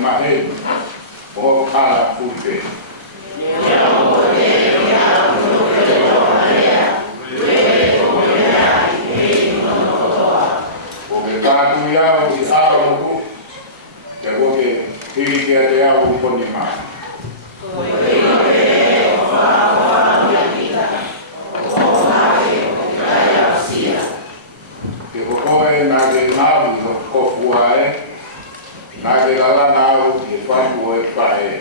mahe o kala fuke. O ke kātu iau I āroku, te woke hiri kia te au I koni maa. Ke hokoe nā ke māu no kofua nā ke lala nāu ke whangu whae.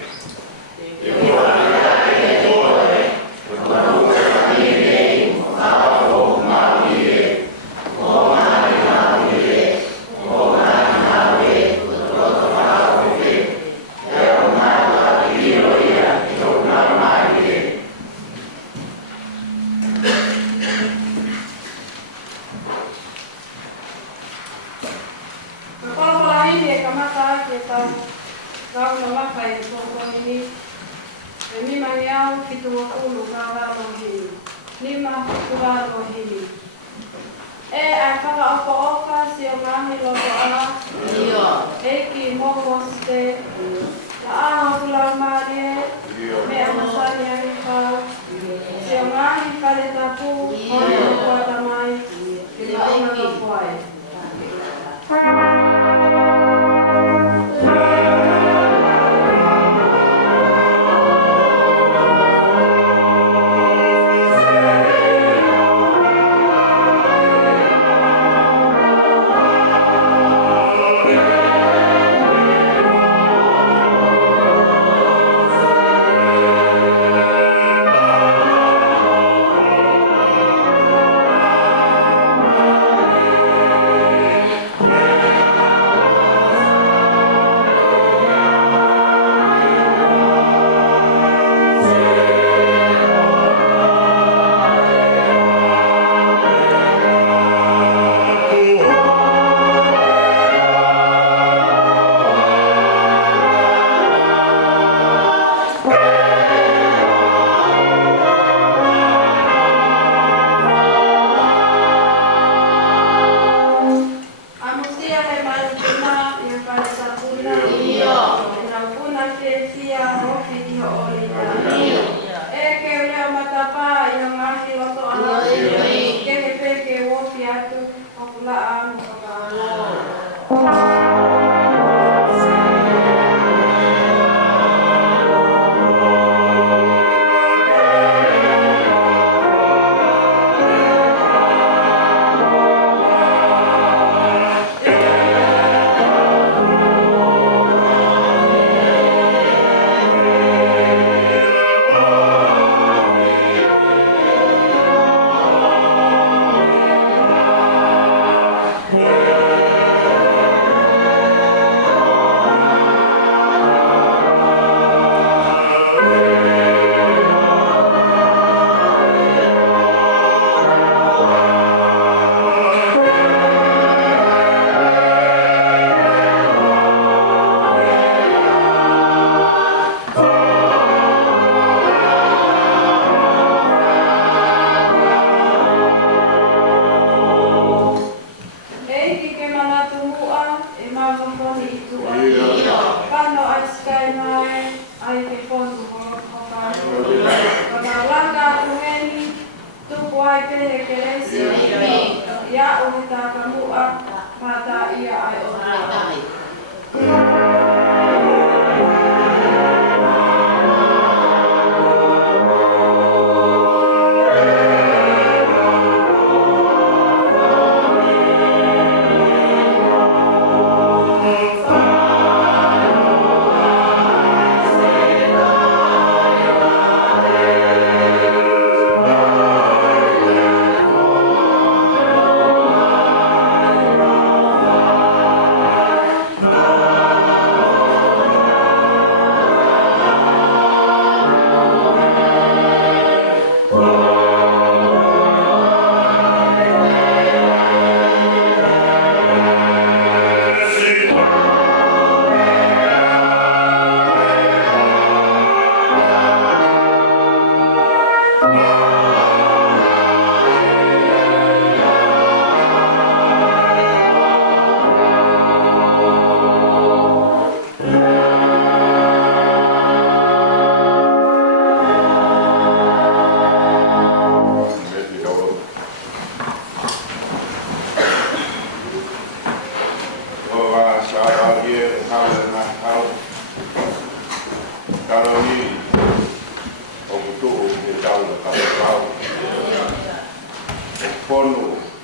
fono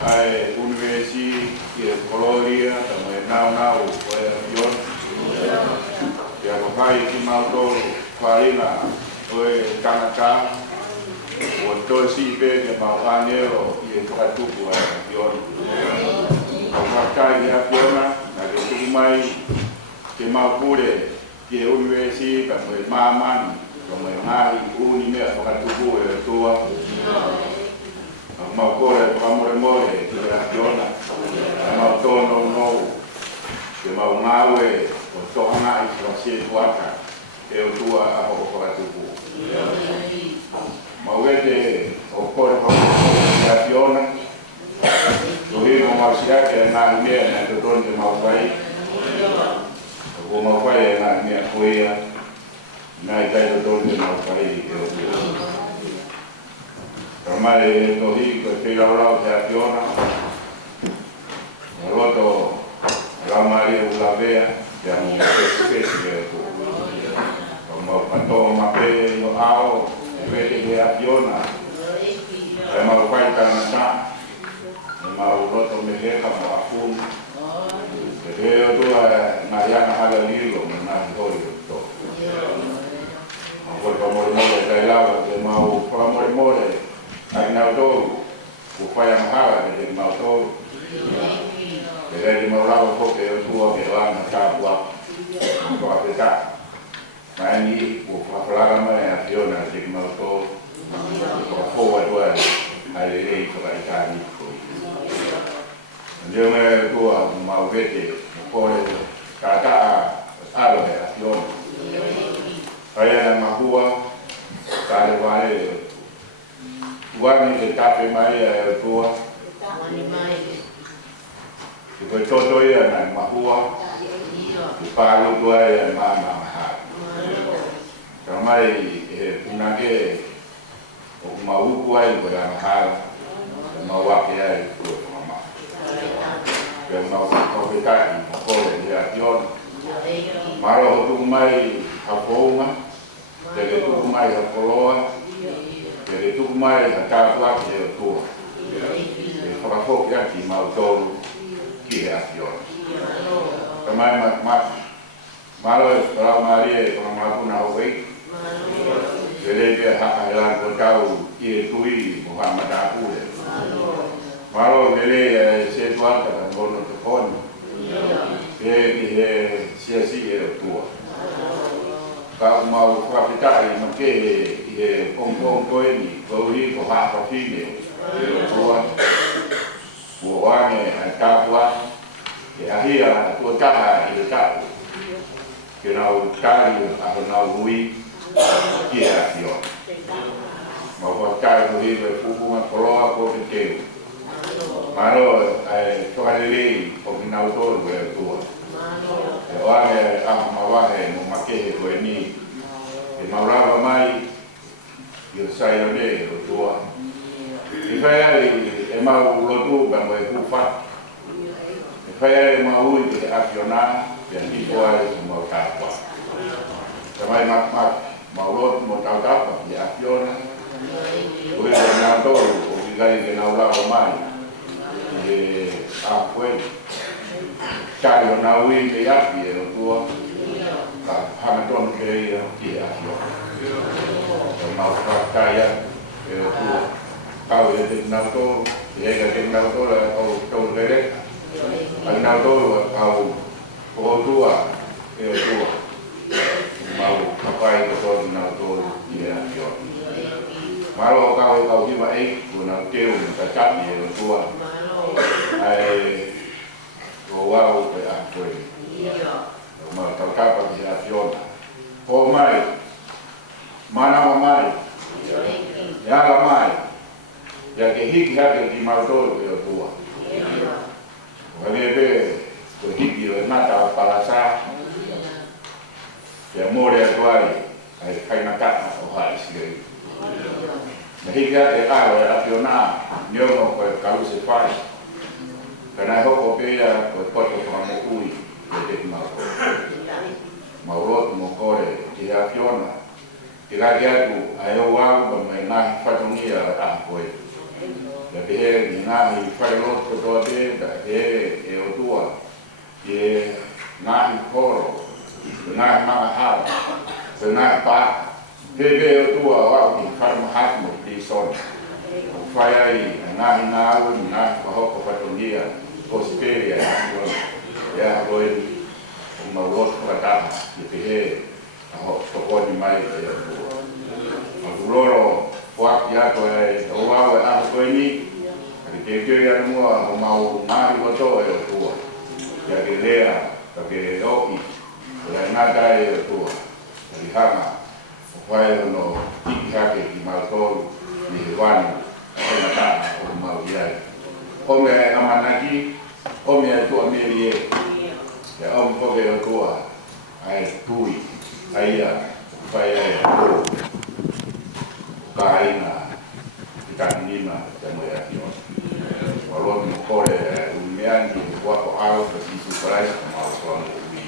ai universi ke koloria tamo nau o e avion ya ko pai ki mauto farina o e kanaka o to si pe ke maranero i e tatu o e avion o kai ya aviona na ke tu mai ke mapure ke universi tamo maman tamo ngai uni me o tatu o e tua Maukore, Pamore, Tigraciona, Mautono, no, que Maunawe, o Tona y Francis Waka, que o tua a Hokoratuku. Mauete, o Core, Tigraciona, lo mismo Mausia que en la mía, en el don de Maufai, o Maufai en la mía Cuya, no hay tal don de Maufai, que o tua. Ormai to hi ko te ora te afiona. Roto la mari la vea ya mo se ko. Como pato ma pe no ao vete de afiona. Ai ma fai kana sa. Ma roto me deja mo afun. Pero tu Mariana hala lilo na dorio to. Por favor mo le lava de mau por amor ai nau tōru, o whai amahara me te mau tōru. Te rei mau rau koke o tua ke lana tāpua, o toa te tā. Mai ni, o whawhalaga mai a whiona te mau tōru, o whaua tua ai le rei whaka i tāni koi. Ndeo mea tua mau vete, o kore tāta a arohe a whiona. Whai ana mahua, tāre wale Wani le tape mai e tua. Ko toto ia na mahua. Ko palu tua ia mana maha. Kamai e punage o mau ku ai ko na maha. Mau wa ke ai ko mama. Ke mau ko ke kai ko le ia tion. Maro tu mai a poma. Te tu mai a poloa. Ke tu mai a tātua ki e tua. E whakafok ia ki mau tōru ki e afiona. Ka mai maro e parau maari e whakamapuna o wei. Ke lepe haka he lan ko tau ki e tui mo hama tāpure. Maro vele e se tuanta ka ngono te koni. Ke ki he siasi e tua. Ka mau whakapitari ma ke e kong koeni, ko hi ko hapa fine, e o tua, o ane a tāpua, e ahia a tua taha i le tapu, ke nau tari a ho nau hui, ki e a fiona. Ma ko tari ko hi e pupunga koloa ko te teu. Mano e whakarelei o ki nau tōru e o tua. E o ane a mawahe mo makehe ko e ni, e maurava mai, i o sai o ne o tua. I whai ai e mau lotu bango e kuwha. I whai ai e mau ui te afiona, te antipo ai o mau tāpua. Te mai mau lotu mo tau tāpua, te afiona. O e te nā tōru, o ki gai ke nau lao mai. I a koe. Tari o nā ui te afi e o tua. Ka hana tonu ke ia ki afiona. Mau whakaya e o tua. Kau e te nau tōru, e ega te nau tōru e au tōru rere. Ai nau tōru e au o tua e o tua. Mau kapai o tōru nau tōru i e a whiona. Maro o kau e kau hima e, ko nau teo ni ka tapi e o tua. Ai o wau pe a koe. Mau tau kapa ki a whiona. Ho mai, mana mai, yala mai, ya ke hiki hake ki mautoro e o tua. Whanebe, ko hiki o nata palasa, ke amore a tuari, ai kaina kata o hai sigari. Na hiki hake aro e afiona, niongo ko e kaluse whai. Kanai hoko pea ko e poto whamokui, e te mautoro. Maurotu mo kore, ki afiona, Te kaki atu, ai o wau, mai nai whatongia a koe. ya pehe ni na ni whare loto toa te, ka he e o tua, e na i koro, na i mangahara, se na i pā, he e o tua wau ki whare mahaki mo ki soni. Whai ai, na i nā au, na i whahoko whatongia, ko Siberia, e a koe, o mauroto whakataha, e pehe, a hokoni mai e a tua. A kuroro, whaki ato e o wau e aho koe ni, ki te kiri anu mua o mau ngāri wato e o tua. Kia ke lea, ka ke oki, o lai nātai e o tua. Ki hanga, o whae no tiki hake ki mautolu, ni he wani, o na tāna o mau iai. O me amanaki, o me tua meri e, kia o mpoke o tua, ai tui, aia, whae ai a tua. Kaina, ikanina, ya mo ya kion. Walo ni kore umiani wako ao ka sisu Christ ma so no umi.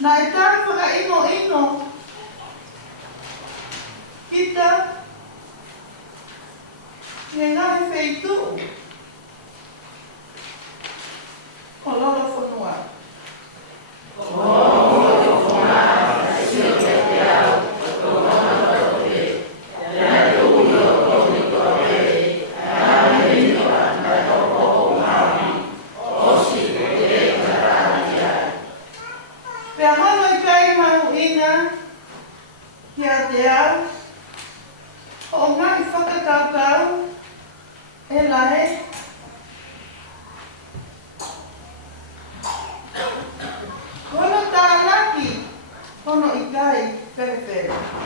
Na e tāna whakaingo kita e ngahe wheitu o lolo whanua. Pea hano I kai mahuina kia te au o ngai whakakaukau e lahe kono tā laki kono I kai whewhere.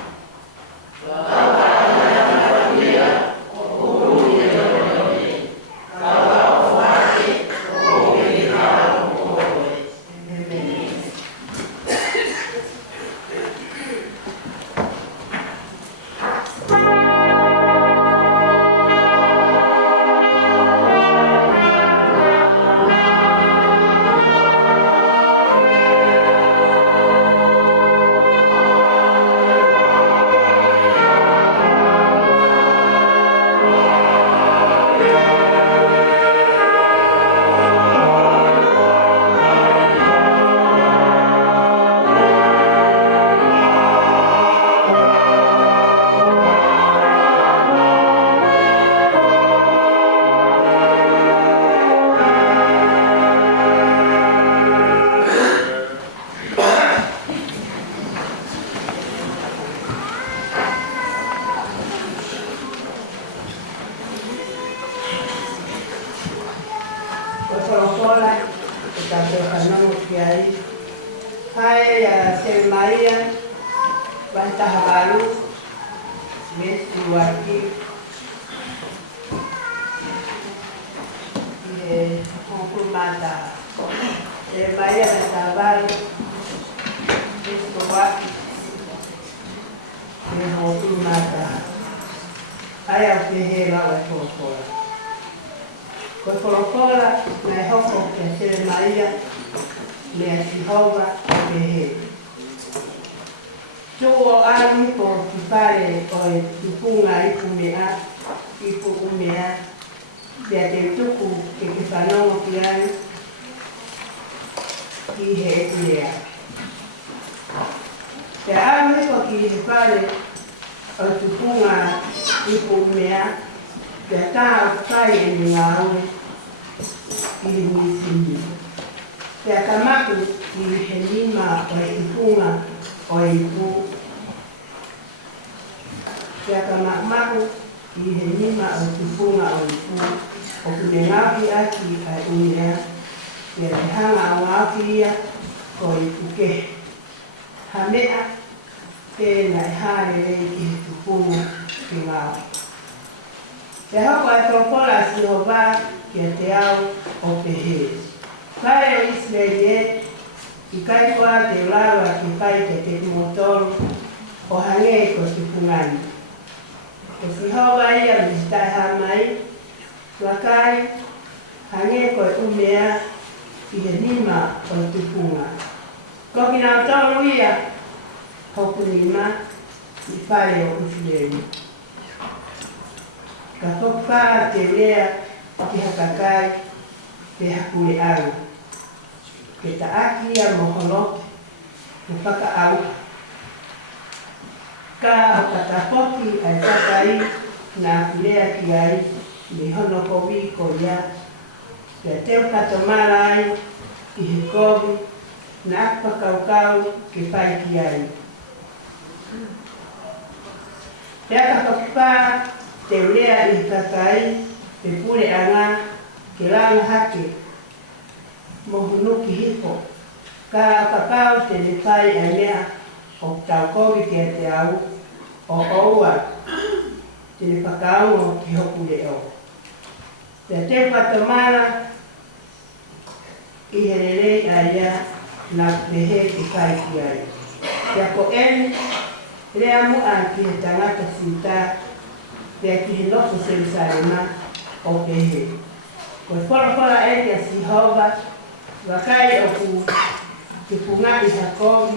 que punga y sacó,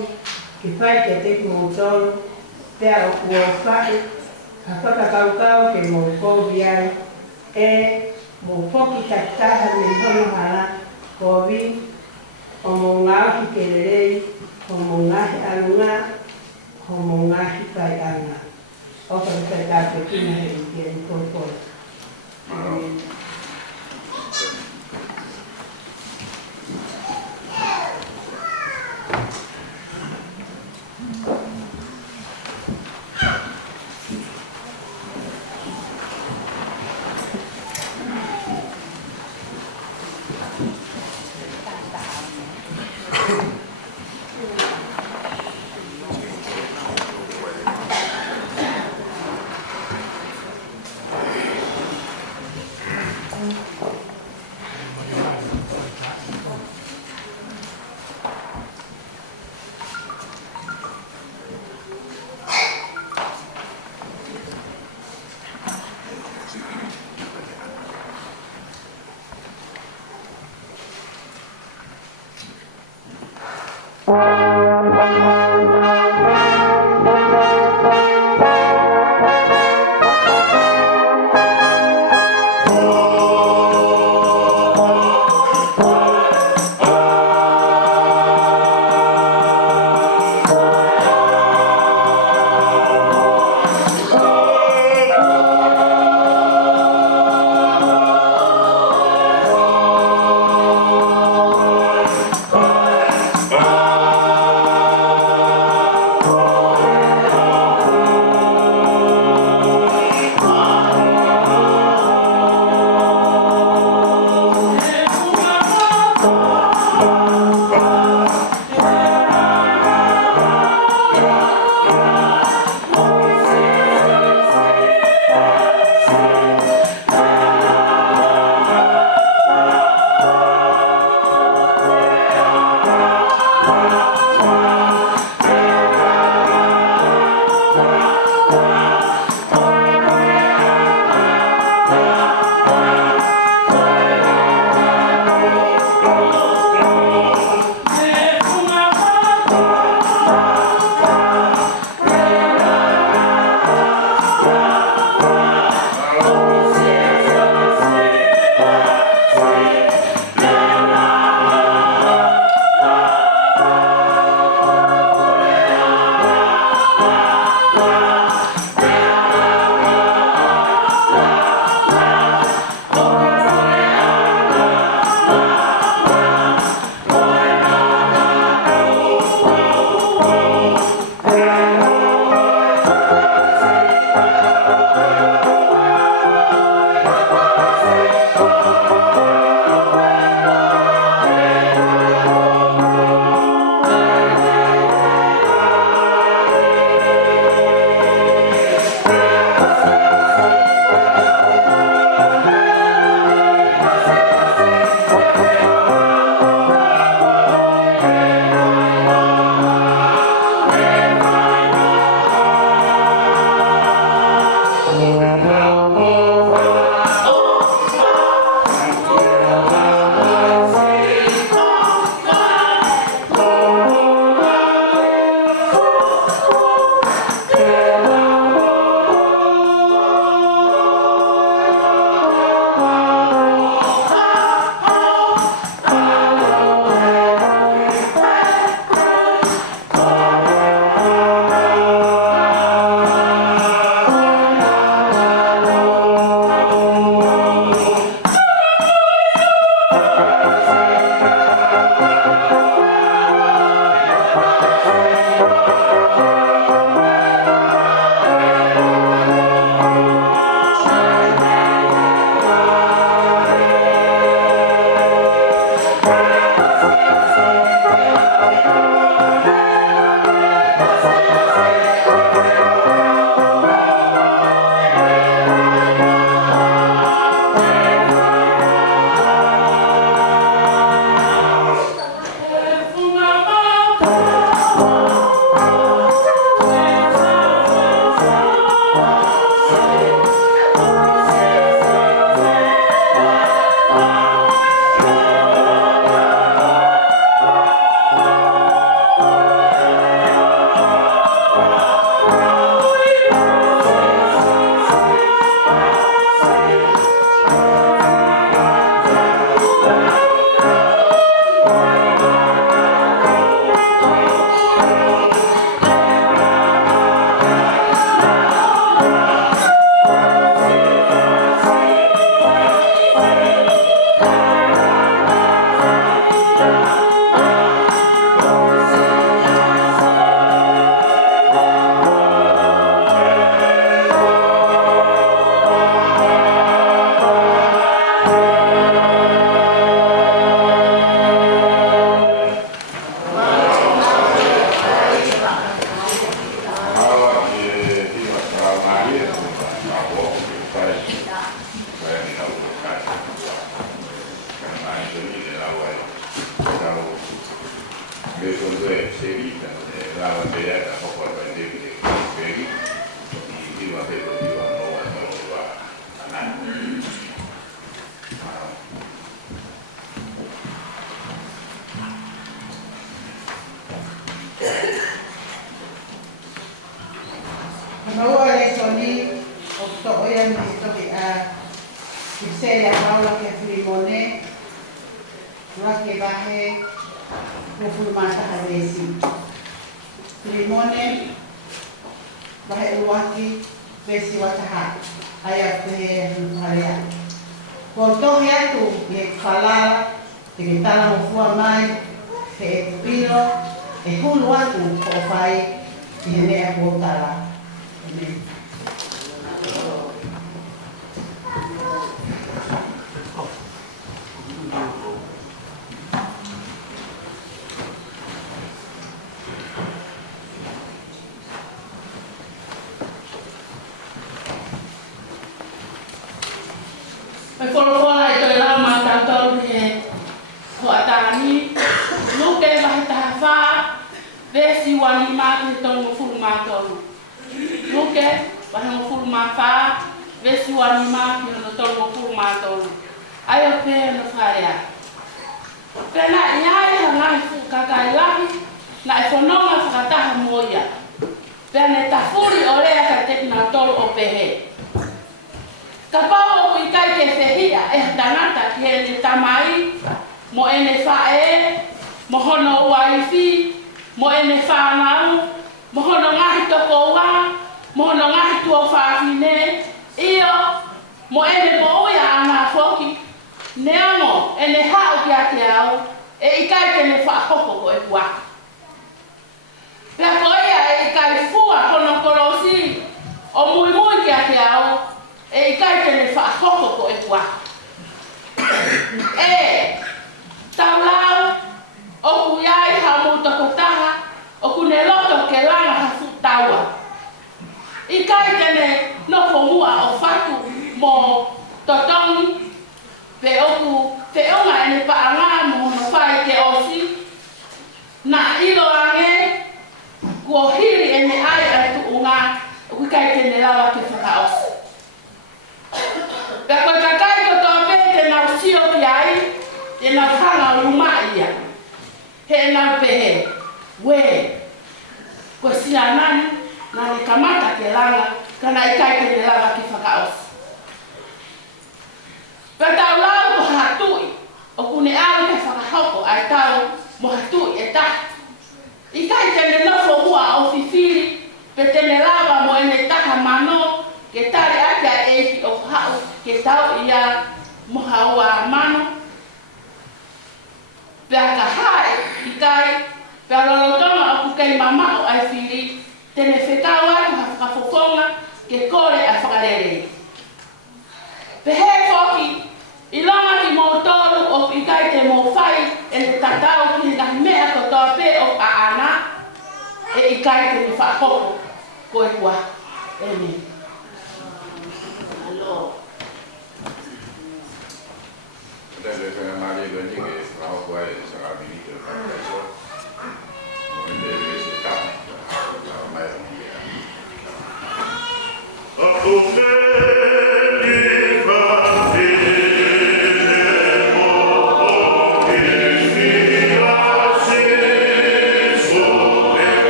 que fai que te montón, te a fai, a fata caucao que moncó viai, mofoki tactaja mentono jala, kobi, o mongaji kelelei, o mongaji alunga, o mongaji kaianga. O para sacar pequeñas religiones por fuera.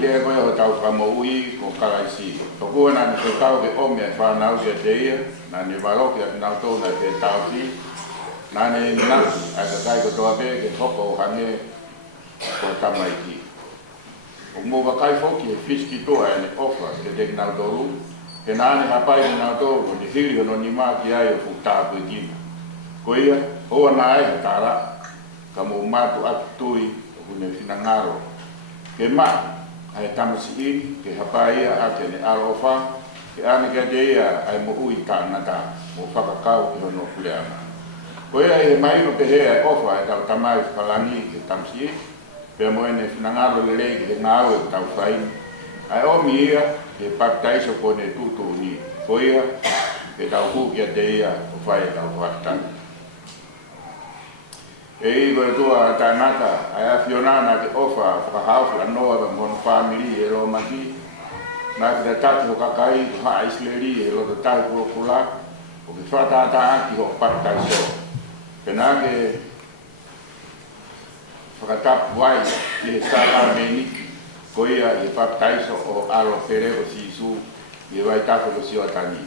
lea koe o tau whamaui ko karaisi. Tokua na ni tau ke ome e whanau ki a teia, na ni waloki a nau tōna ke tau si. Na ni nau, a ka kai ko toa pe ke hoko o hange ko tamaiki. O mō wakai foki e fiski toa e ni ofa ke te nau toru. Ke nā ni hapai ki nau toru, ni hiri ono ni mā ki ai o futāpu e kina. Ko ia, hoa nā ai he tāra, ka mō mātu atu tui o kune whinangaro. Ke mā, ai tamasi ini, ke hapai ia ake ni aro ofa, ke ane kia te ia ai mo ui tānata, mō whakakau ki hono kuleana. Ko ia he maino pe hea e ofa e tau tamai whalangi ke tamasi ini, pia mo ene whinangaro le lei ki he ngāu e tau whaini. Ai omi ia, ke paktaiso kone tutu ni, ko ia, ke tau hu kia te ia o whai e tau whaktani. E iwa e tua tānata, ai a Fionana ke ofa whakahauwhi anoa wa mhono whamiri e lo maki. Nā ki te tatu o kakai, ko haa isleri e lo te tai kura kula, o ke whatata aki ho patai so. Ke nā ke whakatapu wai ki he sāra me niki, ko ia i patai so o alo pere o si isu, i wai tafu o si o tani.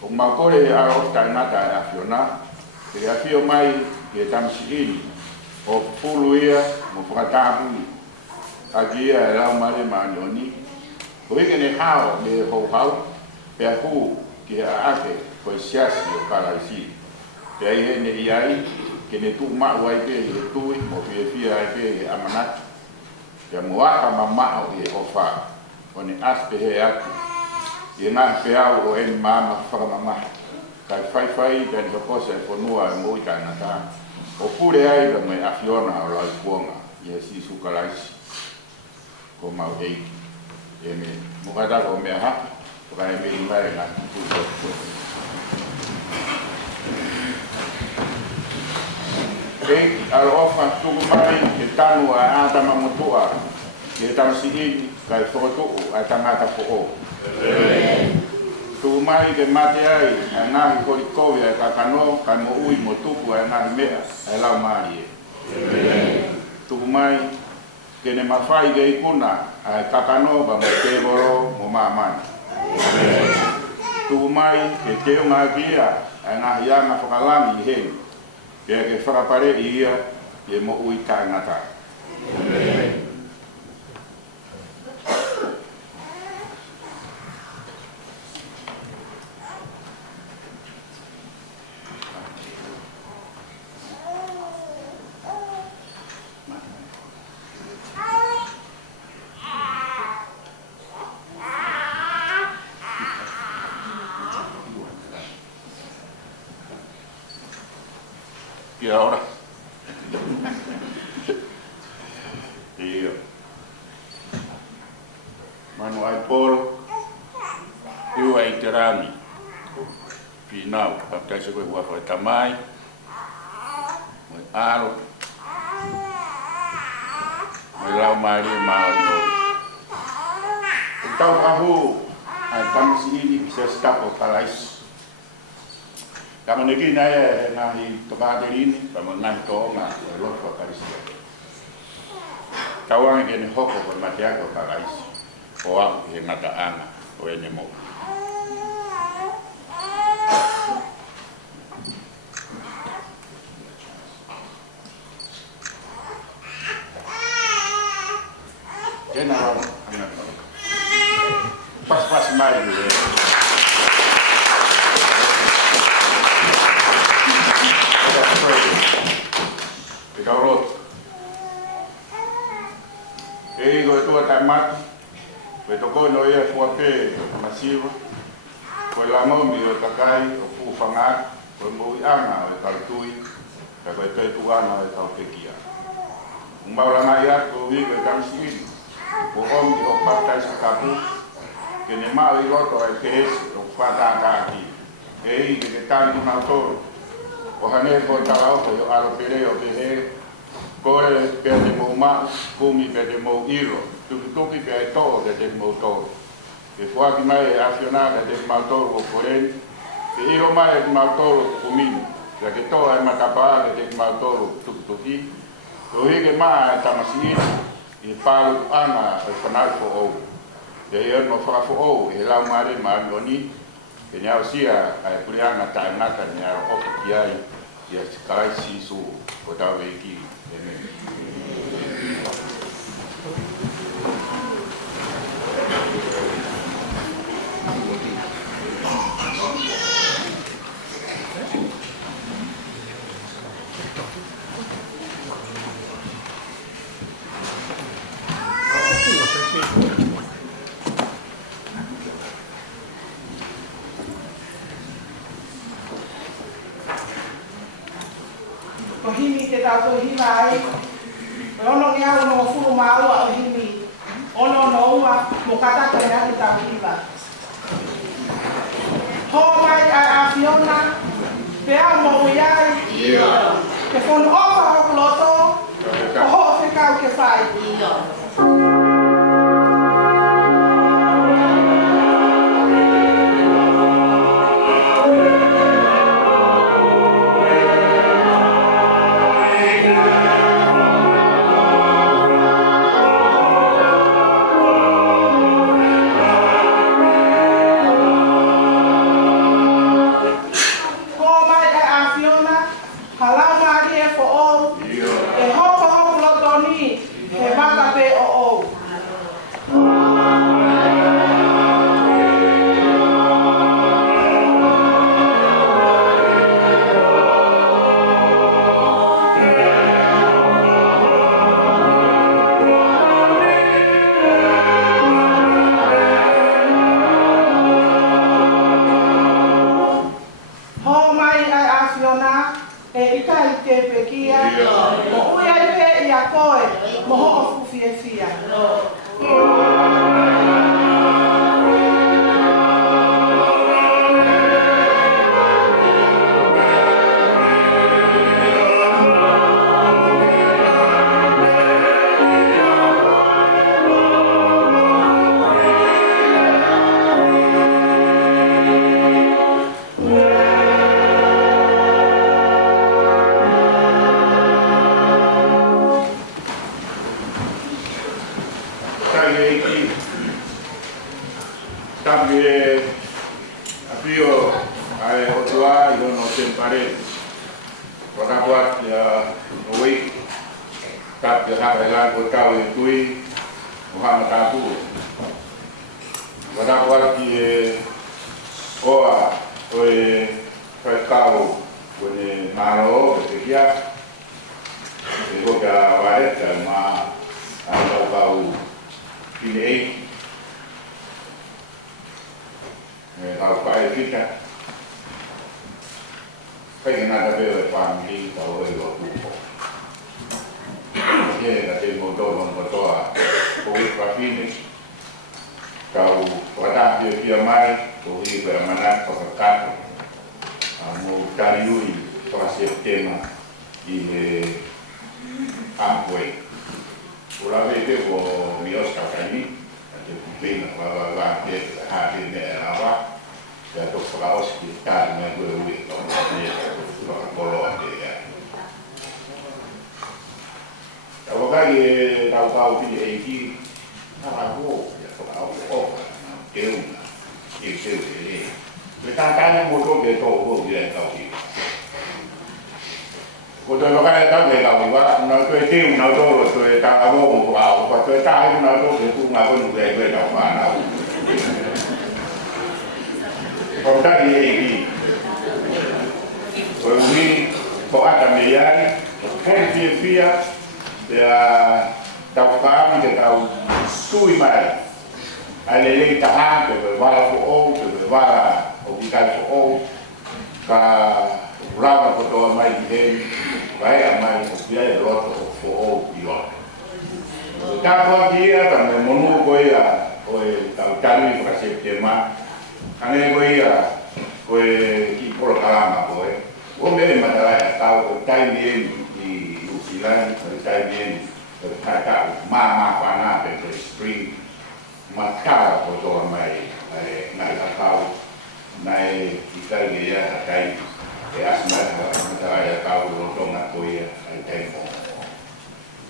O maukore he aro o tānata e a Fiona, ke a fio mai ke tamsi ini o pulu ia mo whakatapu a kia e lau mare maanioni. Ko hike ne hao me hou hau, pe a hu ki a ake koe siasi o karaisi. Te ai he ne iai, ke ne tu mau ai pe i he tui, mo fia ai pe i amanati. Te a muaka ma mao i e ofa, o ne aspe he atu. I ngā pe au o eni mama whakamamaha. Kai whai pe ni hokosa e whanua e mui tānata. O pure ai ka mai a Fiona o lai kuonga i e sisu karaisi. Ko mau eiki. E me mukataka o mea hapa, toka e mei mai ngā kukuta. Eiki alo ofa tuku mai ke tanu a ātama motua. Ke tamsi ini kai whakatuku a tangata fo'o. Tu mai ke mate ai, a ngahi korikowi ai kakano, kai mo ui mo tupu ai ngahi mea, ai lau maari e. Tu mai ke ne mawhai ke ikuna, ai kakano ba mo te woro mo maamani. Tu mai ke teo ngā kia, ai ngahi anga whakalangi i hei, pia ke whakapare i ia, e mo ui tai ngata. Y ahora, mano ai polo, eu ai terami, final, apesar de que eu vou tamai, mas aro, mas lá o marido mal. Então ahu, estamos indo se está por falar isso. Kama negi na e ngahi tokaderini, kama ngahi toonga e loto akarisia. Kawangi kene hoko ko matiako karaisi. O aku he ngata anga o ene mo. Kena rama, pas mai ni. Kaurot. E go to tamat. Ve toko no ia fuape masiva. Ko la mo mi o takai o fu fanga, ko mo anga o kaltui, ka ko te tu ana o taupekia. Umbaula na ia ko vi ko tamsi. Ko om o patai sa kapu. Ke ne ma i roto ai ke o fata ka aki. E i ke tani na toro. O hane ko talao ko yo alo pere o ke kore pe te mo ma kumi pe te mo iro tuki pe to de te mo to e fua ki mai acionada de ma to o kore e iro mai ma to kumi la ke to ai matapa de te ma to tuki to hi ke ma tamasi I pālu ana e whanau fo ou. Te e no whakafo ou e lau maare maarioni. Ke niao sia ai kurianga tae ngata ni aro oka ki ai. Ia sikai sisu o tau eiki. Ko himi te tau to hima ai. Ono ni au no fulu mau au himi. Ono no ua mo kata ko ya te tau hima. Ho mai a Fiona. Pe au mo iai. Ke fono ofa ho kloto. Ko ho se kau ke fai.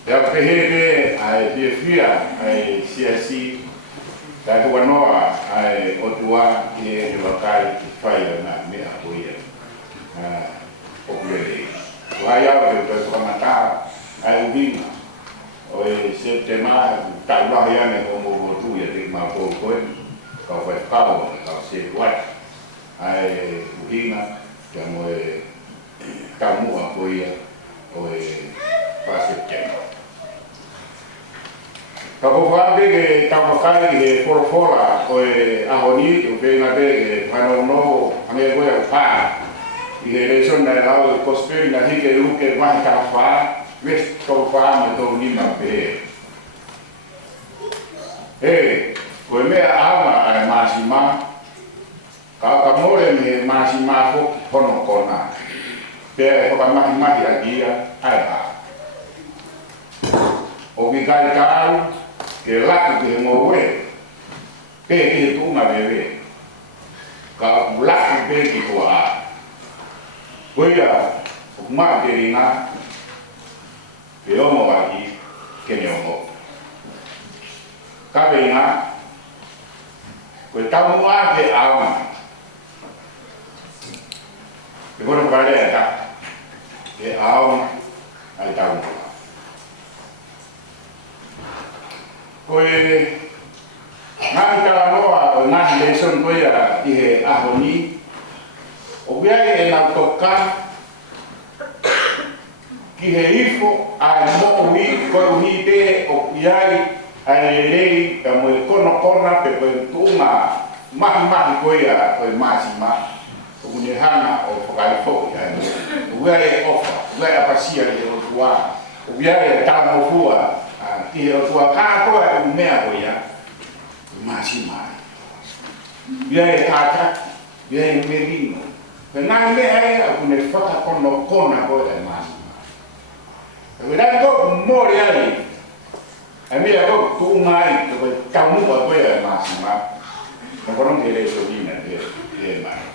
Te apehebe ai fia ai CSC ta ko noa ai otua e wakai fai na me apoia. O que vai ao que eu mata ai vinga. Oi setema ta wa ya ne ko mo tu ya te ma ko ko ka fa pau ka se wat ai vinga que mo ka mo apoia oi fase tema. Kako whape ke tamakai he porofora o e ahoni o ke ngate ke whanono ange koe au wha i he reison na rao e kosperi na hike uke wahi ka wha west kau wha me tau nima pe he koe mea ama ai masima ka more me masima ko hono kona pe e hoka mahi a gia ai ha o ki kai kau ke laki ke ngowe pe ke tu na bebe ka laki pe ki ko a koia o ma ke ringa ke o mo aki ke ne o ka ringa ko ta mo a ke ama ke ko ka le ta ke ama ai ta mo koe ngāi kalanoa o ngāi leison koe a i he ahoni o biai e nau toka ki he ifo ai mo ui koe uhi te o biai ai lelei ka moe kono kona pe koe tuunga mahi koe a koe masima o kune hana o whakai fo o biai e ofa o biai a pasia i o tua o biai e tamo fua ki he o tua kātoa e mea koe ia masi mai ia e tātaki ia e merino pe nai mea e a kune whakakono kona koe e masi mai e rai koe mori ai e mea koe tūnga ai koe taunua koe e masi mai ka kono ke reso dina e mai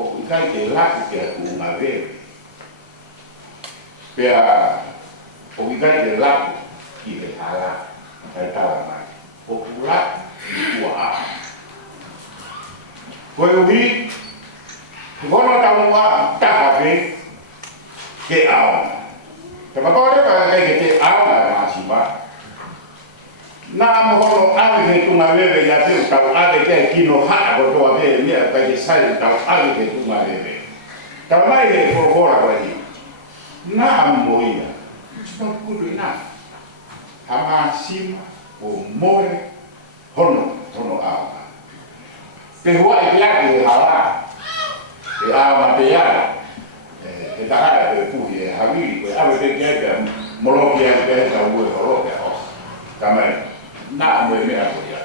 o kai ke laki ke a tūnga ve pea o kai ke laki ki he hala kai tawa mai o pula i tua a koe uhi kono taunga taha ve ke ao te makore ka kai ke te ao na masima na mohono ave ke tunga veve ya te tau ave ke kino haa ko toa ve mea kai ke sai tau ave ke tunga veve tau mai he forhora koe hi na moia it's not good enough ama sima o more hono ama pe hua e piaki e hala e ama pe yara e tahara pe puhi e haviri koe ave pe kete moloki e pe heta ue horoke o tamai na moe mea koe ya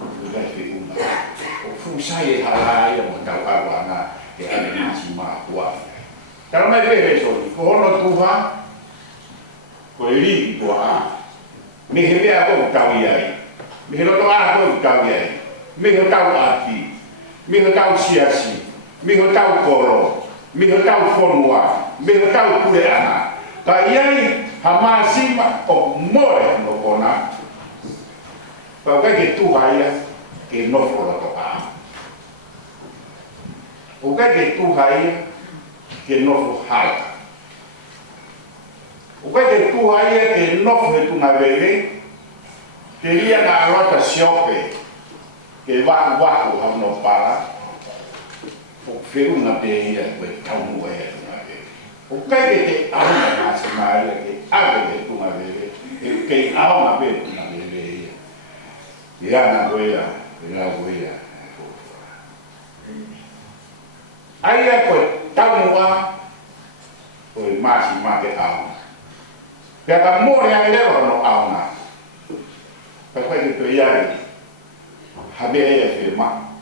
o gai pe una o fusai e hala ia mo tau awa na e ane nasi maa kua tala mai pe he soni ko hono tuha ko e ri ko a me he mea ko tau iai me he roto a ko tau iai me he tau ati me he tau siasi me he tau koro me he tau fonua me he tau kure ana ka iai ha masima o more no kona pa ka ke tu haia ke no fora to a o ka ke tu haia ke no fo haia o ka ke tu haia ke no fo tu na veve ke ria na rota siope ke va ko ha no para o feru na pe ia ko tau mo e na ke o ka ke te ana na se mai ke ave ke tu na veve ke ama pe tu na veve ia na goia ai ko tau mo o masi ma ke ama ya ka more ya le no ama pa kwa ke to yari habe e fe ma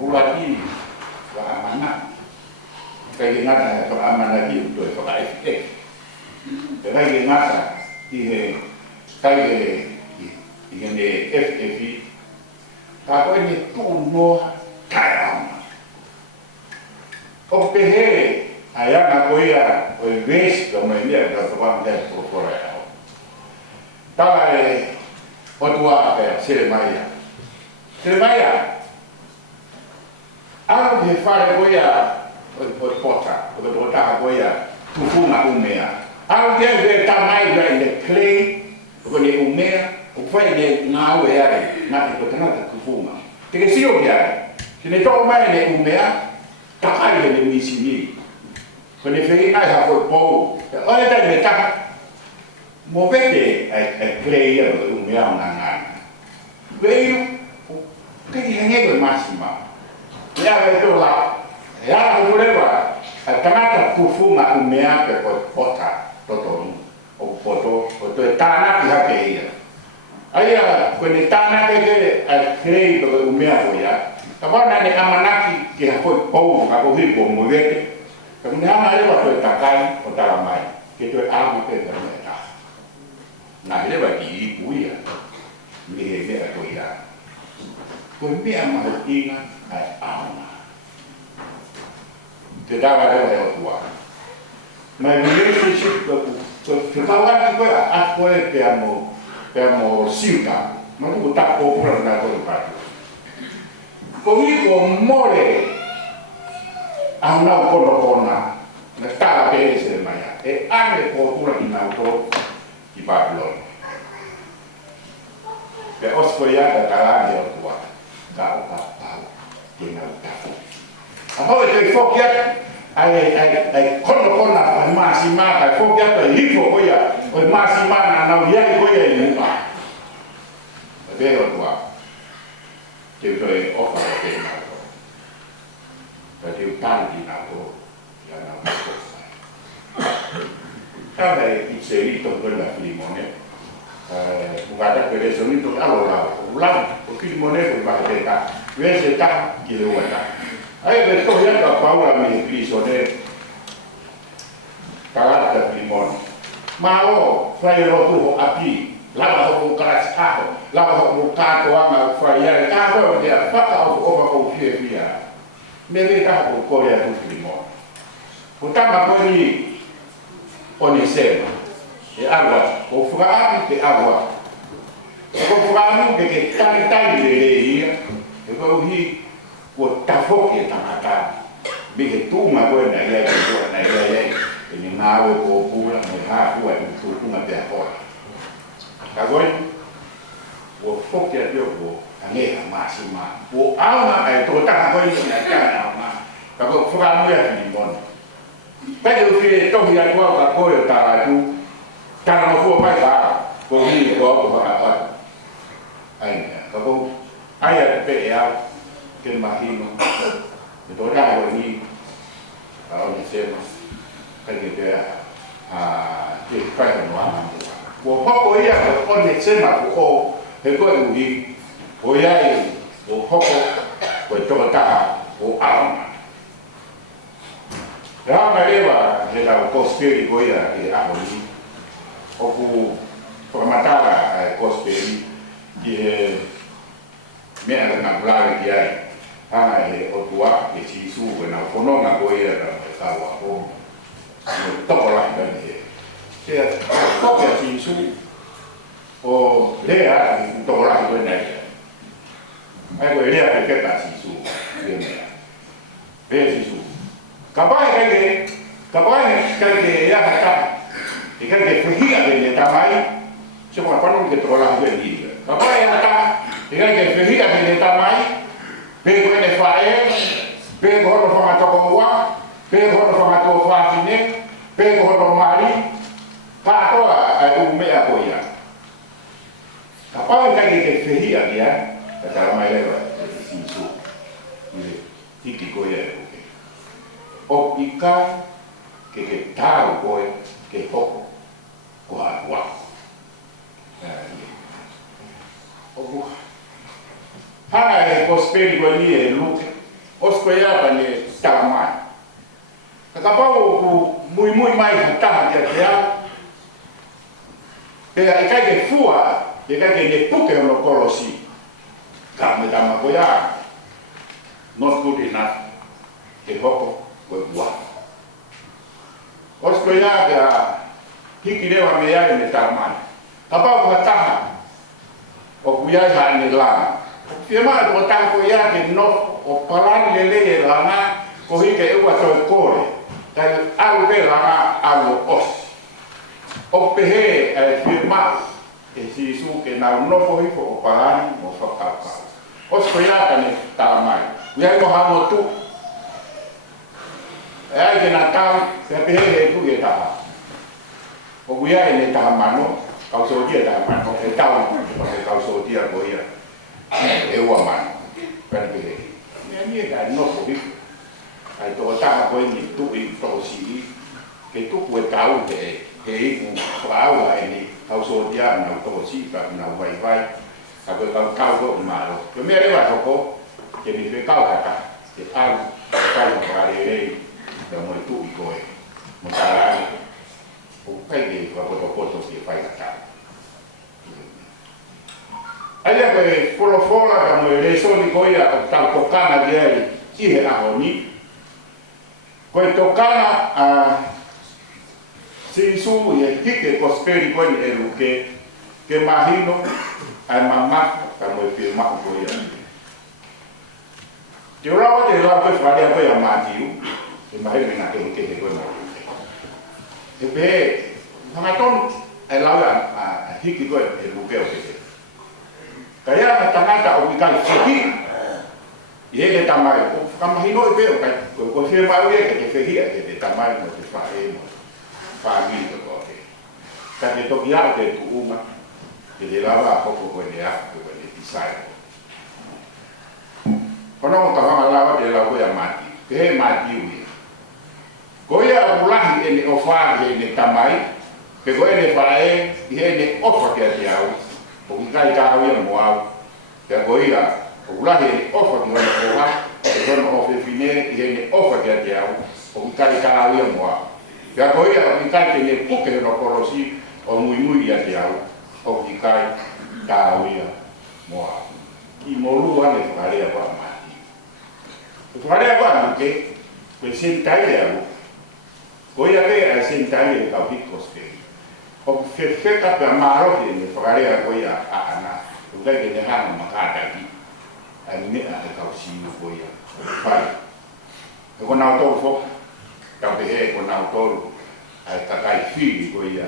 ulati wa amana ka ke ngata to amana ki to to ka e te ka ke ngata ki he ka ke ne FFI ka ko ni tu no ka ama o pe he aya na ko ia o ves ko me mia da toa me por Corea. Tai o tua pe Seremaia. Seremaia. Ao de fare goia o pota, o bota goia tu fuma umea. Ao de tamai de clay, o de umea, o fai de na o e na ko tana ku fuma. Te que si o dia. Se ne to mai de umea, ta ai de misimi. Ko ne fei ai ha ko po. O le dai me ta mo vede e clay o umea na na. Veio que henge ko massima. Ya betul lah. Ya boleh bah. Karena kufuma umea ke kota totonu. O foto tanah pihak dia. Ayah kau tanah ke krei ke umea tu ya. Tapi nanti amanaki ke kau pau aku hidup mulut. Kemudian ada waktu takai kota ramai. Kita abu ke mereka. Nah ini bagi ibu ya. Ini aku ya. Kau biar mahu ingat. Ai alma. Te dava le tua. Ma il relationship che parlava di quella a quel per siuta, ma tu ta po per na ko pa. Poi con more a una colonna, na sta per essere mai e anche cultura in auto di Babilone. Per oscoiata da la tua. Da apa itu fokiat ai kono masih maka fokiat ai hifo koya oi masih mana na yai koya ini pa beo tua te toi ofa te na to te utan di na to ya na ko kaya iserito con la Filimone bukan per eso ni to allora ulang Filimone ko ba te ka vese ta ki lo wata ai beto ya ka Paula mi Filisone kalata Filimone mao fai ro tu api lava ho karas aho lava ho ka to ama fai ya ka ho dia faka o o fie fia me ve ka ko ya tu Filimone utama ko ni onisema e agua o fuga de agua o fuga de que tan de leía e ko hi o tafoke tamata be tu ma ko na ya ko na ya ni mawe ko pula me ha ko tu na pe agora agora o foke a ko ane masima o alma ai to ta ko ni na ka na ka ko fuga mu ya ni bon pero que to ya ko ka ko ta tu karena aku apa ya, kau ini kau apa ayah, kau ayah PA kemahin, itu dah kau ini, kalau ni saya kan kita di kai nuan, kau kau iya kau ni saya kau kau ini, kau iya kau coba tak kau alam. Ya mereka kita kau spirit kau iya di awal oku formatara cosperi che mi ha una blare di ai e o tua che ci su na fonona poi era stava o dopo la bene che proprio ci su o lea dopo la bene ai quei lea che sta ci su bene ci su capai che ya sta e che fihia delle tamai siamo a parlare che troviamo per dire ma poi ata e che fihia delle tamai per come fare per come fa to qua per come fa to fine per come mari pa to a un me a poia ma poi che fihia dia la tamai le si su iki koye o ika che tau koye che poco qua hana prosperi kwani e luke ospeya bane tamai kakapao ku muy mai hata ya pe kai ke fua e kai ke ne puke no kolosi kame dama koya not good enough e poco kwa ospeya hiki rewa me ai me tamai. Apa ko taha. O kuia ha ni lana. Fia ma ko ta ko ia ke no o palani lele lana ko hike e wa to kore. Tai au ke lana au os. O pehe e fia ma e si su ke na no ko hiko o palani mo fa ka. O so ia ka ni tamai. Ia ko ha mo tu. E ai ke na ta se pehe e tu e ta. O kuia e ne ta mano. Kau so dia dah man, kau tahu, kau so dia boleh, man, kan begini. Ni kan no boleh. Itu tak boleh ni tu itu si, itu boleh tahu deh, tahu ini. Kau so dia nak tu si, nak wifi, kalau kau tahu tu malu. Kemudian ada kau, jadi kau kata, tahu kau berada ini, dah mulai tu ikoi, mungkin. Bukan dia foto-foto si fai kata. Aia ke folo-fola ka mo le so ni koia ta tokana dia i he ahoni. Ko tokana a sinsu ye hike prosperi ko ni eluke ke mahino ai mama ka mo firma koia. Te ora de la ko faria ko ya matiu. E mahino na ke ko mo. Ebe, hangaton ai lawa a hiki ko e lukeo ke. Kaya na tangata o ikai fihi. Ye ke tamai ko kamahino ebe o kai ko se ma ye ke fihi ke tamai mo te fa e mo. Fa mi ko ke. Ka te to ya te tu uma. Ke de lawa ko ko ne a ko ne tisai. Kono ka ma lawa de lawa ya mati. Ke mati ui. Koia ulahi ene ofa ene tamai, ke koe ene fae ene ofa ke atiau, o ki kai kau ia moau, ke koia ulahi ene ofa ki wane oha, ke kono ofe fine ene ofa ke atiau, o ki kai kau ia moau. Ke koia o ki kai kene puke no korosi o mui mui atiau, o ki kai kau ia moau. Ki molu ane whakarea kwa mati. Whakarea kwa nuke, kwe sentai ea Koia ke a sentai e kau hikos ke. O fefeka pe amaro ke ne whakarea koia a ana. Ukai ke ne hana makata ki. A ne a e kau sinu koia. Whai. E ko nau tolu fok. Kau te he ko nau tolu. A e kakai whiri koia.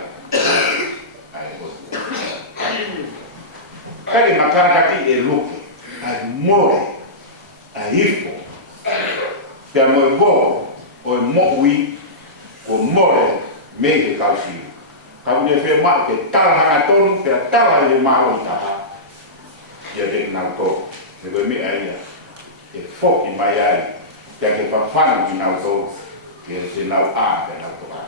A e kosia. Kari makata ki e luke. A more. A hifo. Pea mo e boho. O e mo'ui. O more me ke kausi. Kau ne fe ma ke tal hanga ton pe tal le ma o ta. Ya de na to. Ne go mi ai. E fok i mai ai. Ya ke fa fan ki na to. Ke se na a ke na to ba.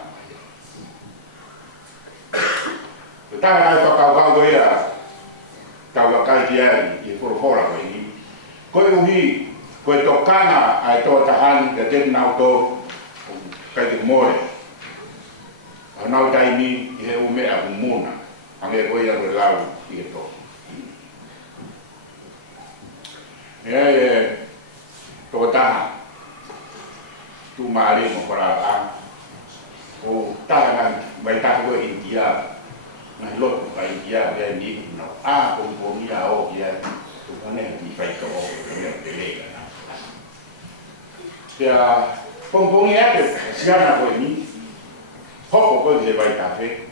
Ta na fa ka go ya. Ka ga kai ki ai i for fora ko ni. Ko uhi ko tokana ai to tahan ke de na to. Kai de more. Anau tai ni he ume a umuna. Ange koe a lau i e to. E toko taha. Tu maari mo para a. O taha ngan mai taha koe India. Ngai lotu ka India rea ni no. A kong ia o kia. Tu kane ki whai to o. Kone a pelega na. Pea kong ia ke siana koe ni. Hoko ko he vai kafe.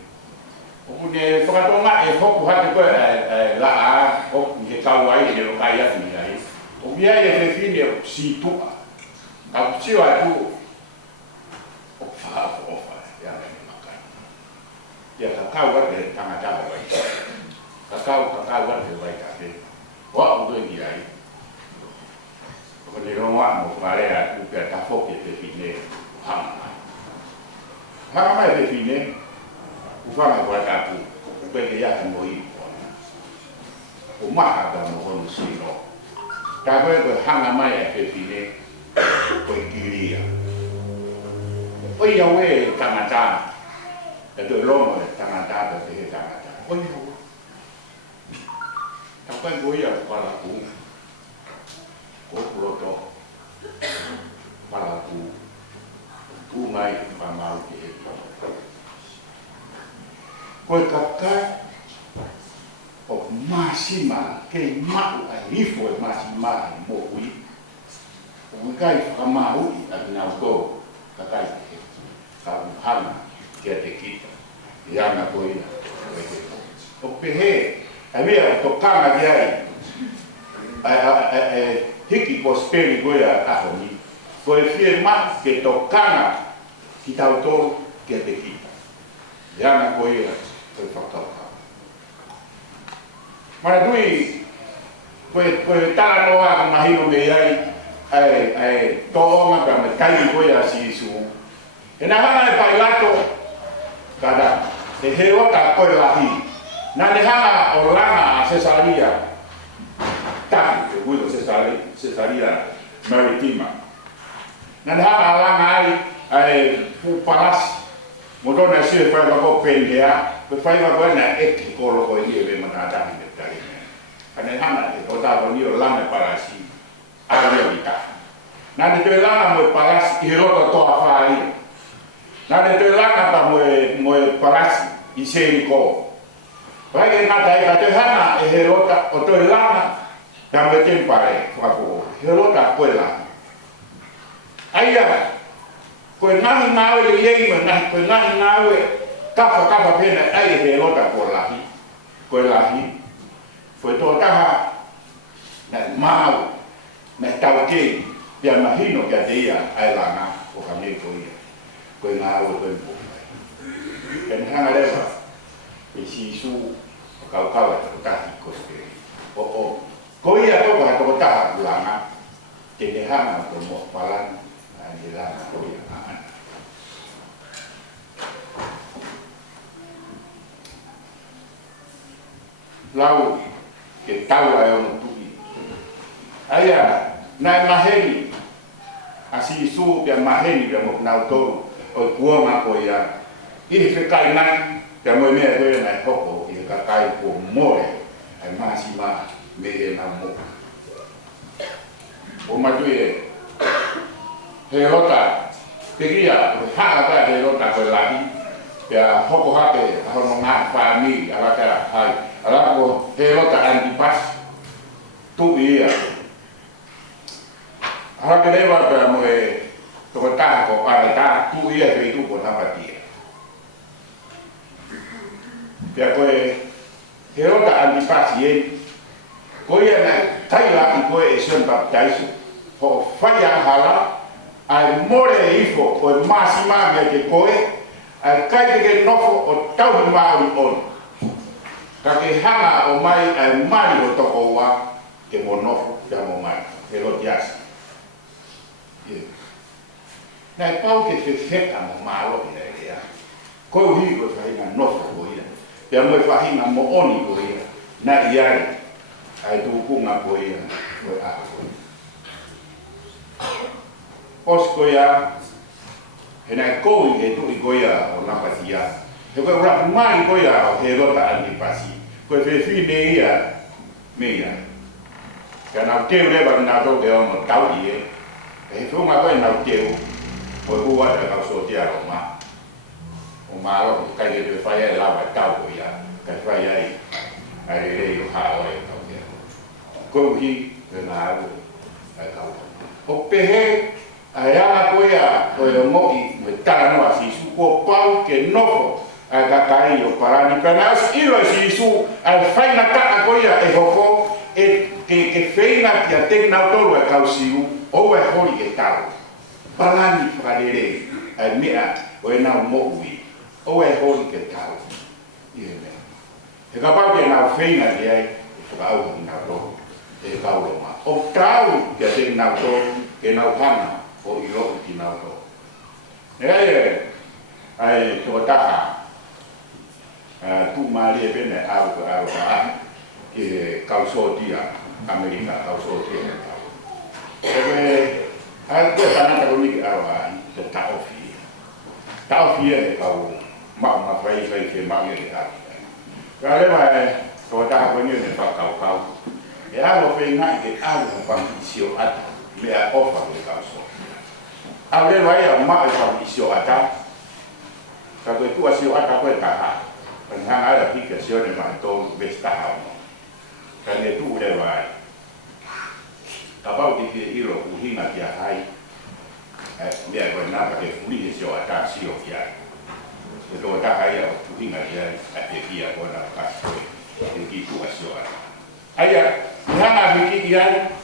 O ne whakatonga e hoku hate koe la a o he kauai e ne o kai atu ni ai. O bia e he fine o si tua. Ka putio atu o wha o wha e ane ni makai. Ia ka kau ate tangata vai. Ka kau ate vai kafe. Wa o doi ni ai. O ne ronga mo wharea tu pia ta hoke te fine hama. Hanga mai te fine, ufanga kwa tapu, upeke ya moi. O maha da mo honu sino. Ta koe koe hanga mai te fine, koe kiria. O ia we tangata, e to lomo e tangata te he tangata. O ia we. Ta koe koe ia pala ku, ko puroto, pala ku, ku ngai pa mau ke e. koe kakai o masima ke mau ai ifo e masima mo ui o kai whakamau i a nau tō kakai ke ka uhana kia te kita i ana koina o pehe a mea to kanga ki ai hiki ko speri koe a ahoni koe fie ma ke to kanga ki tau tō kia te kita i ana koina koe whakauka mana tui koe tala noa ka mahino me ai toonga ka me kai koe a si isu e na hana e pai lato kada e heota koe lahi na ne hana o lana a Cesaria taki e kuito Cesaria Maritima na ne hana a lana ai fu palasi modona si e fai wako pendea pe fai wako na eki kolo koe ni e ve matata ni ane hana e kota ko ni o lana parasi aria vita na de te lana mo parasi i roto to afai na de te lana ta mo parasi i se ko vai que nata e ka te hana e herota o to lana ta mo te pare ko herota ko la aia ko nani nawe le yei mo na ko nani nawe kafa pena ai herota ko la hi foi tō taha na mau, na tau kei, pia mahino kia te ia ai langa o ka mei koe ia. Koe ngā ua koe mpokai. Kani hanga rewa, e si isu o kau e toko tahi koe. Koe ia toko ha toko taha langa, ke ne hanga o mo palan, na ni langa koe ia ana. Lau, ke tau ai ono tuki. Aia, nai maheni, asi isu pia maheni pia mo nau tōru, o kuonga ko ia. Ihi ke kai nai, pia moe mea koe nai hoko, ihi ka kai ko moe, ai masima me e na mo. O matui e, he rota, te kia, haka kai he rota koe lahi, pia hoko hape, ahono ngā whaami, alaka hai, alako he rota antipas, tu ia. Alaka rewa pia moe, toko taha ko kare taha, tu ia kei tu ko tapatia. Pia koe, he rota antipas ien, koe ia na taila i koe e sen baptaisu, ho whaia hala, ai more e ifo, koe masima mea ke koe, ai kai ke nofo o tau ni maori ono. Ka ke hanga o mai ai mari o toko wa ke mo nofo ya mo mai. E lo tiasi. Nai pau ke fefeka mo malo i e ea. Koe uhi koe whahinga nofo ko ia. Pia moe whahinga mo oni ko ia. Na iai ai tukunga ko ia. Koe aha ko ia. Os ko ia. E nai koui e tui koia o napatia. He koe ura mai koia o he rota antipasi. Koe whewhine ia me ia. Ka nau teu rewa ki nau tau te omo tau i e. E he whiunga koe nau teu. Koe hua te kau sotia o ma. O ma alo kai ke te whaia e lawa tau ko ia. Kai whaia i. Ai rei o hao e tau te. Koe uhi e ngā aru. Ai kau. O pehe. Ai ana koe a koe o moki me tala noa si isu ko pau ke nofo ai kakai o parani pena as ilo si isu ai whaina taka koe a e hoko ke whaina ki a teki nau toru e kausiu o e hori e tau parani whakarere ai mea o e nau moui o e hori ke tau i e mea he ka pau ke nau whaina ki ai e whakau ki nau toru e kau lo ma o tau ki a teki nau toru ke nau hana o i roho ki nau tō. Ai tō taha, tū maari e pene au ka ke kausotia, Amerika kausotia e tau. Ai koe tanata ko niki au ai, tō taofi. Taofi e kau mau mawhai ke mau e te haki. Ka lewa e tō taha ko nio ne whakau. E au whai ngai ke au whangi sio ata, mea ofa ke kausotia. Aure vai a ma e fa isio ata. Ka koe tua sio ata koe taha. hang ada applicazione ma to vestahamo kaya tu udah vai kapau di iro uhinga dia hai dia benar pakai fuli sio ata sio kia itu ata hai uhinga dia ate kia bona pas ini itu sio aya hanga biki dia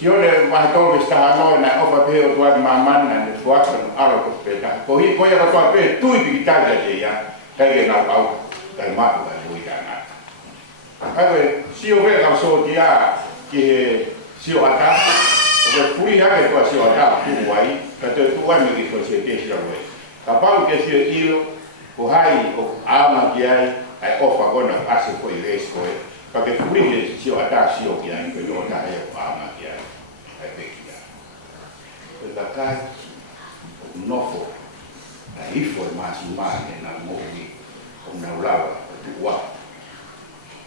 sio le mahto vestahamo na opa peo tuan maman na tuak aro peta ko ya to pe tu kita dia kaya na pau kaya matu kaya lui kana kaya sio ve ka so dia ke sio ata ke fui ha ke ko sio ata tu wai ka te tu wai me ko se ke sio wai ka pau ke sio ilo ko hai o ama kia ai ofa kona ase ko ires ko ka ke fui ke sio ata sio kia ko yo ta ai o ama kia ai pe kia ko ka kai nofo ai informasi na mo na ulawa wa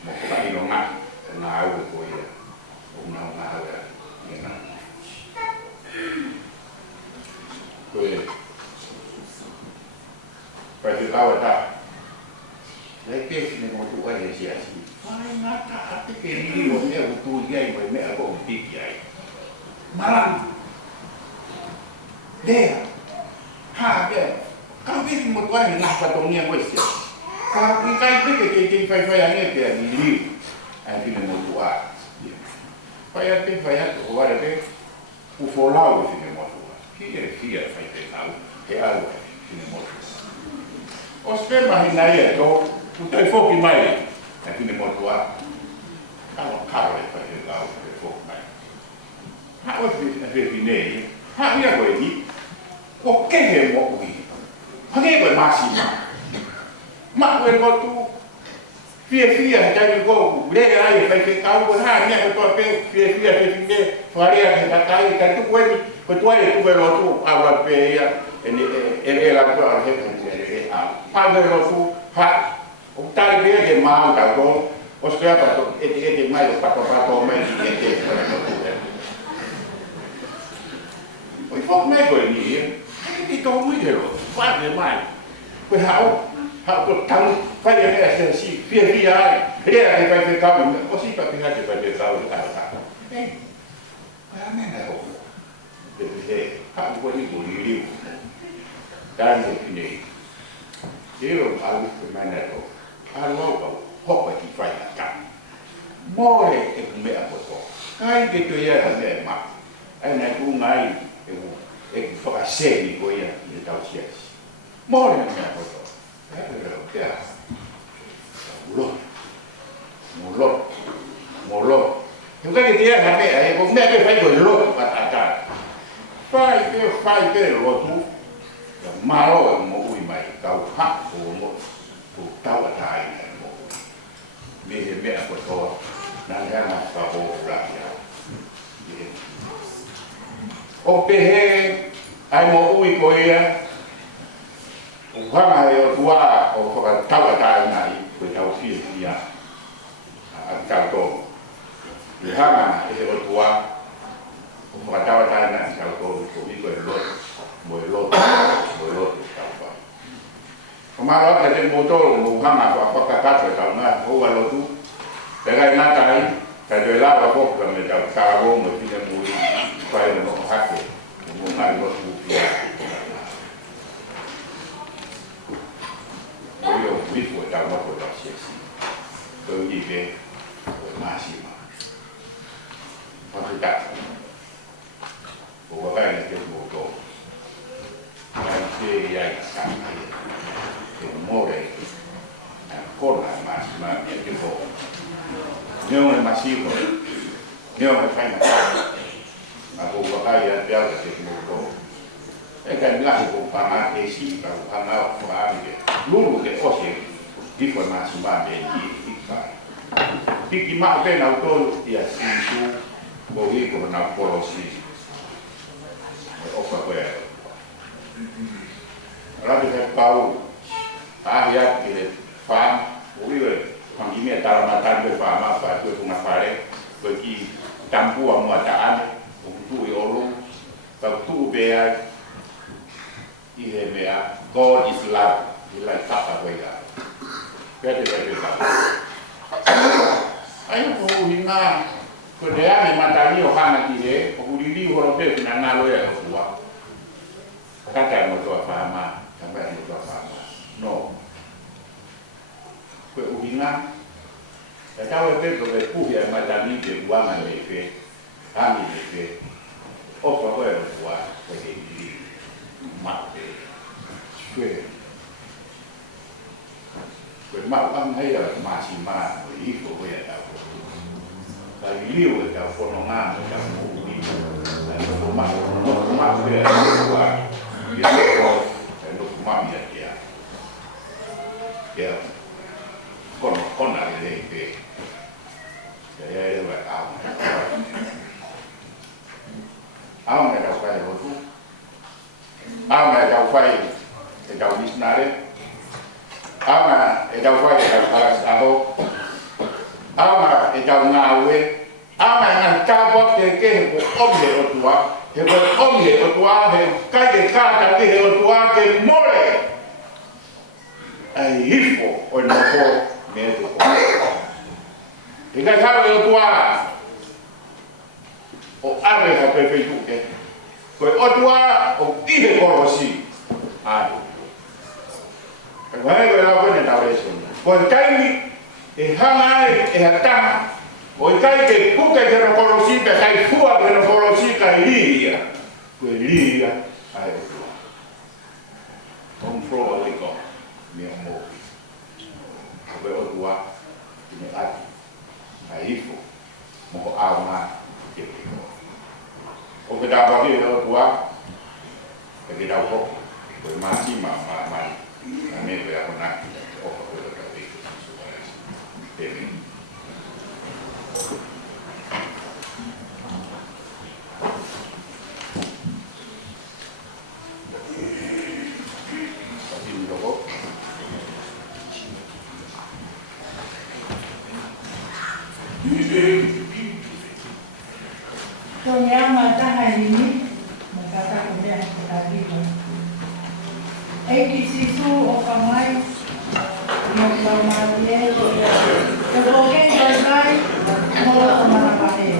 mo ka ino nga na au ko ia na ala na ko pa ki lawa ta le ke ni mo tu ai sia si ai na ta ate ke ni mo me tu ia mo me ko pi ai malang dea ha ke ka vi mo tu ai na pa to ni mo sia kalau kita itu ke fai dia ni anti mo tua fai ate o vale te u folau ni mo tua ki fai te tau ke algo ni mo o spema hinaia to u tai foki mai anti ni mo tua kalau fai te tau ke foki mai ha o vi nei ha ia ko ni o ke he mo ui ha ke ko masima mak wen tu fia jadi go le ai pai ke kau ko ha nya ko pe fia te faria ke takai ka tu wen ko tu ai tu vero tu agua pe ya en la tu al he a vero tu ha o tai be de ma ka ko o sea pa to mai pa to mai ke para tu o fo me ko ni ke to muy de lo fa de mai ko ha ko tang fai ne si fia ai rea che fai cavo così per che fai cavo ma me ne ho perché ha un po' di buoni dan ini io al me ne ho allora ho ti fai la more e come a posto kai che tu ya ne ma ai ne tu mai e fa sedi poi in tal senso more ne a posto Mulot. Chúng ta cái tiếng là mẹ cũng mẹ phải đổi lột và tạ cả. Phải cái lột thú. Mà nó một ui mày tao hắc của một tao là thái một. Mẹ của tôi đang ra mặt tao hồ lại. Ok he ai một ui coi Ông ai ở tua ở tao ở đây này với tao phi phi à tao to thì hàng này ở tua ở tao ở đây này tao to cũng đi mồi lót tao phải mà đó là trên mô tô của hàng này có cả các loại tao nữa có vào lót tu để cái nào cái đời lao vào bốc rồi mình tao cao vô một cái mùi quay một hát thì một ngày một mùi io vivo da una cosa stessa per vive massima quando da o va bene che molto anche ai campi che muore ancora massima che può non è massimo non è fai ma o va bene anche che molto e che mi lascia con pamate sì per pamare fuori lulu che fosse di formarsi ma bene di fare picchi ma bene autore di assunto poi con una policy o fa quello allora che pau ya che fa poi quando mi dà una tanto fa ma fa come fare perché tampu a muataan tu io lu tu be God is love, like Papa Wega. Pea te kai peta. Ai ko hinga ko le ame matani o hana ki le o uriri horo pe na na lo ya kuwa. Kata mo to fama, sampai mo to fama. No. Ko uhinga e tawe pe ko pe puhia matani te buanga le fe. Ami le fe. O fa ko e kuwa ko te di mate. Kwe mau ang hay là masima ý của bây giờ là liu là phổ nông nam là mù đi là nó mau bây giờ là bây giờ nó mau bây giờ kìa con nào để vậy áo này đâu phải hồ thuốc áo này đâu phải để đâu biết đấy ama e tau fai e tau palas aho ama e tau ngawe ama ngan kabot ke ko omle o tua he ko omle o tua he kai ke kata ke o tua ke mole ai hifo o no ko me to ko e ka sabe o tua o ave ha pepe tu ke ko o tua o ihe ko rosi ai Vai lá para tentar isso. Quando cai e hangai e atama, o cai que puta que não colocita, cai fua que não colocita iria, iria, aí o flow ali com meu amor. O meu doa, me ati, aí fo, mo alma que o que dá para ver o doa, que dá o pouco, o máximo, Kami berapa oh aku dah kata itu semua ini. Tapi ni logo. Kaya mata hari ini mata kemudian tadi. Ei sisu o kamai no kamai e boke dai no mana pare